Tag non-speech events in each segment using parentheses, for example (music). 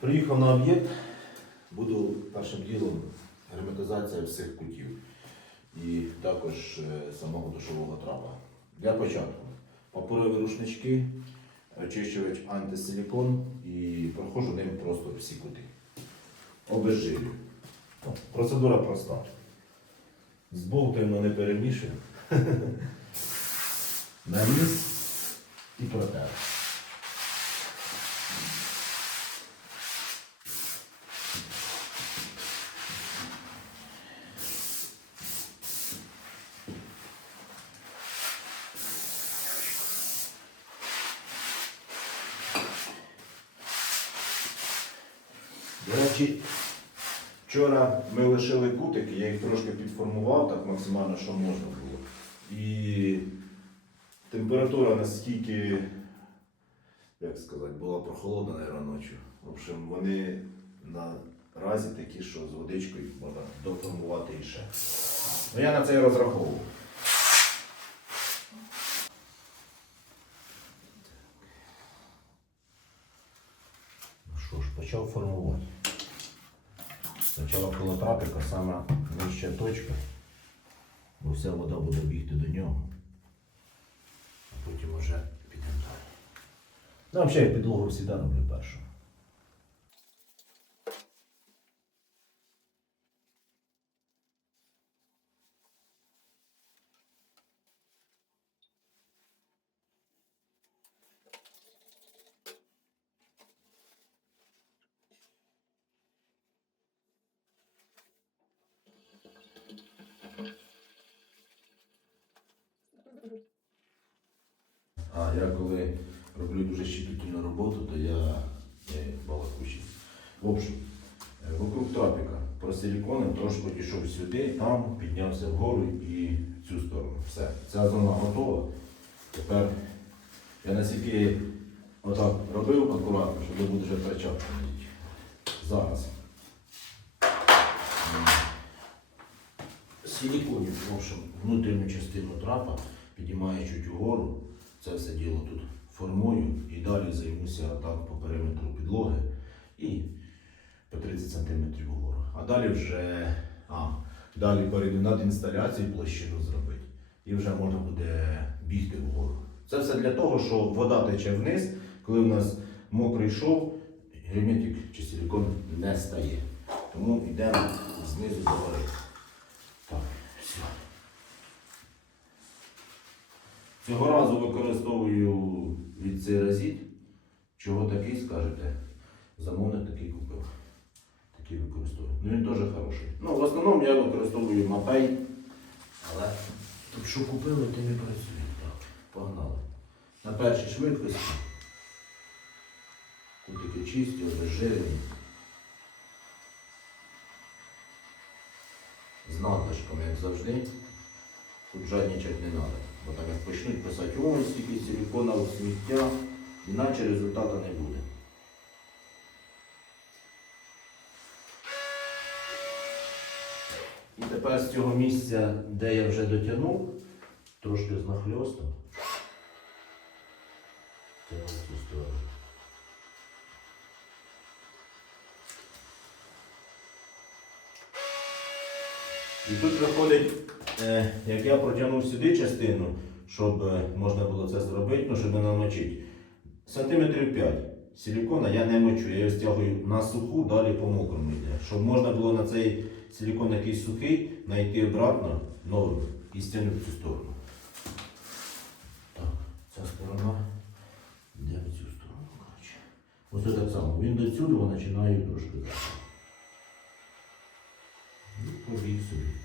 Приїхав на об'єкт, буду першим ділом герметизація всіх кутів і також е, самого душового трава. Для початку паперові рушнички, очищувач антисилікон і проходжу ним просто всі кути. Обезжирю. Процедура проста. Збовтуємо, не перемішуємо. (laughs) Наніс і протер. Речі, вчора ми лишили кутики, я їх трошки підформував так максимально, що можна було. І температура настільки, як сказати, була прохолодна наверно, ночі. В общем, вони наразі такі, що з водичкою можна доформувати і ще. Ну я на це і розраховував. Ну що ж, почав формувати. Спочатку коло трапика сама нижча точка, бо вся вода буде бігти до нього. А потім вже підемо далі. Ну, взагалі я підлогу всі роблю першу. А я коли роблю дуже щитительну роботу, то я, балакучий. В общем, е, вокруг трапіка просиліконив, трошки дійшов сюди, там піднявся вгору і в цю сторону. Все. Ця зона готова. Тепер я наскільки отак робив акуратно, щоб не буде вже втрачати. Зараз. Силіконів, внутрішню частину трапа піднімаю чуть угору. Це все діло тут формую і далі займуся так по периметру підлоги і по 30 см вгору. А далі вже а, далі перейду над інсталяцією площину зробити. І вже можна буде бігти вгору. Це все для того, що вода тече вниз, коли у нас мокрий шов, герметик чи силікон не стає. Тому йдемо знизу гори. Так, все. Цього разу використовую від церазіт. Чого такий, скажете? Замовник такий купив. Такий використовую. Ну він теж хороший. Ну, в основному я використовую мапей, але тут що купили, то не працює. Так, погнали. На першій швидкості. Кутики чисті, обезжирені. З надлишком, як завжди. Тут жадничать не треба. Бо так як почнуть писати, ой, стільки силікона у сміття, іначе результату не буде. І тепер з цього місця, де я вже дотягнув, трошки знахльостом. Тягну в цю сторону. І тут виходить, е, як я протягнув сюди частину, щоб е, можна було це зробити, ну, щоб не намочити. Сантиметрів 5 силікона я не мочу, я його стягую на суху, далі по мокрому йде. Щоб можна було на цей силікон якийсь сухий, знайти обратно новий і стягнути в цю сторону. Так, ця сторона йде в цю сторону. коротше. Ось так само. Він до цього починає трошки. Ну, побіг собі.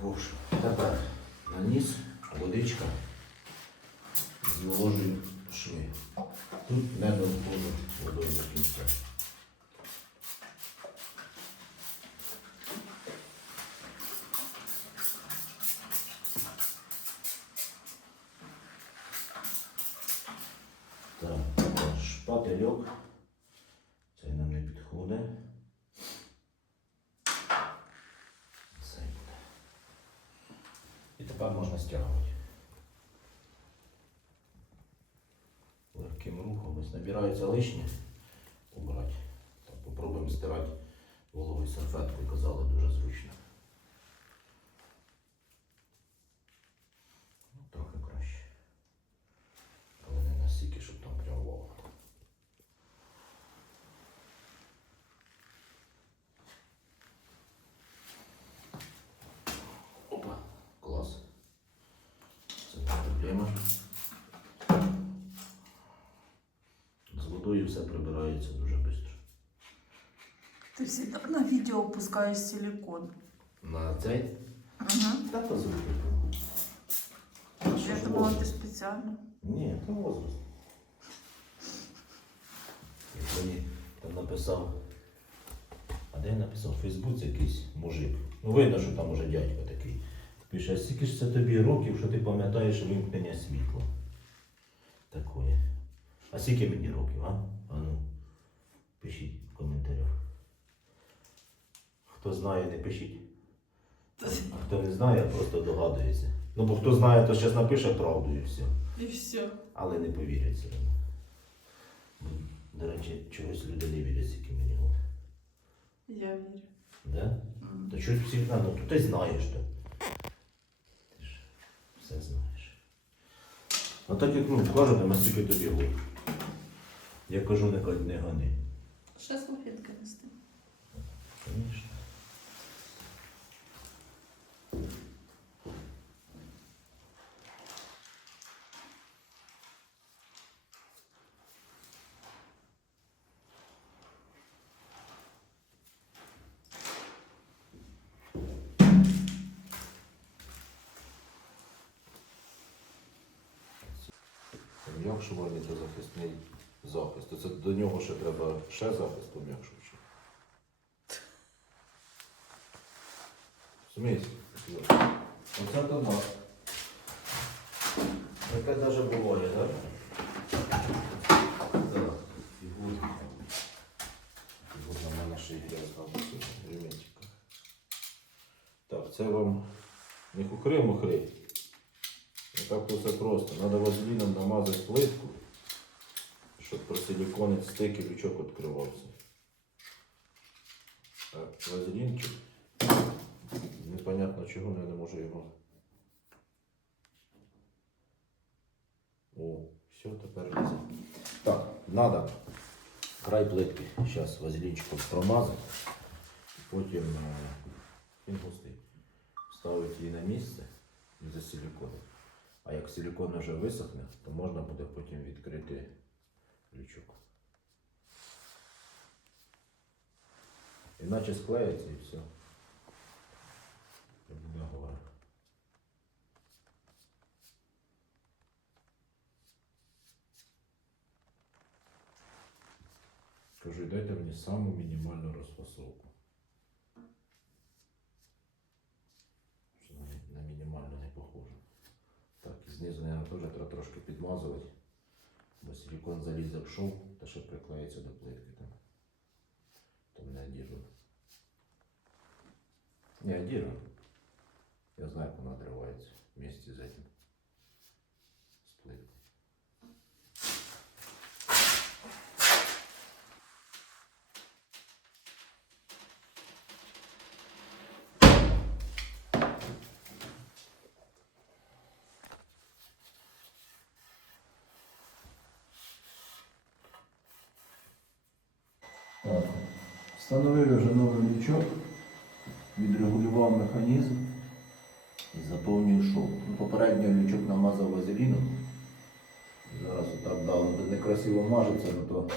Хорошо. Тепер наніс, водичка, зволожую шви. Тут не доводжу водою до кінця. Так, шпательок. Цей нам не підходить. Це буде. І тепер. Легким рухом ось набирається лишнє. Убрати. Попробуємо стирати вологою салфеткою, казали, дуже зручно. Ну, трохи краще. Але не настільки, щоб там прям волого. Опа, клас. Це. З водою все прибирається дуже швидко. Ты всегда на видео опускаешь силикон. На цей Угу. та то. Я думала, ты специально. Ні, це возраст. Як мені там написав. А де я написав? В Фейсбуці якийсь мужик. Ну видно, що там уже дядько такий. Пише, «А скільки ж це тобі років, що ти пам'ятаєш вимкнення світла. Такое. А скільки мені років, а? А ну, пишіть в коментарях. Хто знає, не пишіть. А хто не знає, просто догадується. Ну бо хто знає, то зараз напише правду і все. И все. Але не повірять все одно. До речі, чогось люди не вірять, які мені говорять. Я верю. Да? М. То щось всі, а, ну то ти знаєш то. Все знаєш. А так як ну, кажуть, а стільки тобі говорю. Я кажу, не, гони. Ще салфетка нести. Звісно. М'якшування це захисний захист. То Це до нього ще треба ще захист пом'якшувача. Розумієте? Оце то так. Таке навіть буває, так? Так, це вам не хухри-мухри. Так то просто. Треба вазеліном намазати плитку, щоб просиліконець стик і лючок відкривався. Так, вазелінчик. Непонятно чого, але я не можу його. О, все, тепер лізе. Так, треба край плитки. Зараз вазелінчиком промазати. Потім е, він густий. Ставити її на місце і засиліконити. А як силікон вже висохне, то можна буде потім відкрити лючок. Іначе склеїться і все. Буде. Кажу, дайте мені саму мінімальну розфасовку. знизу, наверное, теж треба трошки підмазувати, бо силикон залізе в шов та ще приклеїться до плитки там. Там не одірвано. Не одірвано. Я знаю, як вона відривається вместе з этим. Так. Встановив вже новий лючок, відрегулював механізм і заповнюю шов. Ну, Попередньо лючок намазав вазеліном. Зараз отак дав, ну, некрасиво мажеться, але то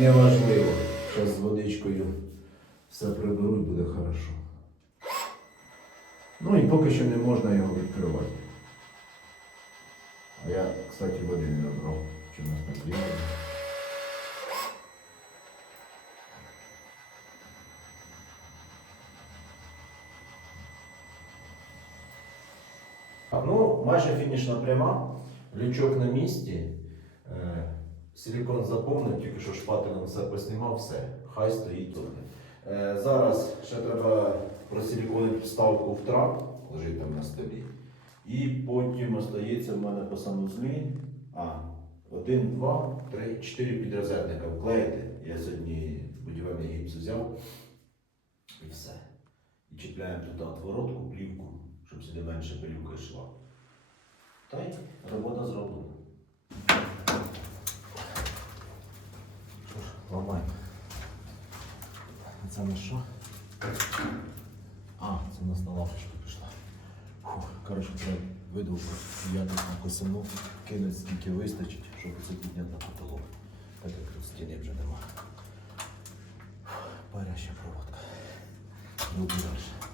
не важливо. Зараз з водичкою все приберу і буде хорошо. Ну і поки що не можна його відкривати. А я, кстати, води не набрав. Чи в нас потрібно? Ну, майже фінішна пряма. Лючок на місці. Е, Силікон заповнив, тільки що шпателем все поснімав, все. Хай стоїть тут. Е, Зараз ще треба просиліконити вставку в трап, лежить там на столі. І потім остається в мене по санузлі. А, один, два, три, чотири підрозетника вклеїти. Я сьогодні будівельний гіпс взяв. І все. І чіпляємо туди отворотку, плівку, щоб сюди менше пилюка йшла. Та й робота зроблена. Що ж, ламаємо. Це на що? А, це у нас на лавочку пішла. Фух, коротше, треба видовбу. Я тут на косину кинуть скільки вистачить, щоб це підняти на потолок. Так як тут стіни вже нема. Паряща проводка. Йду далі.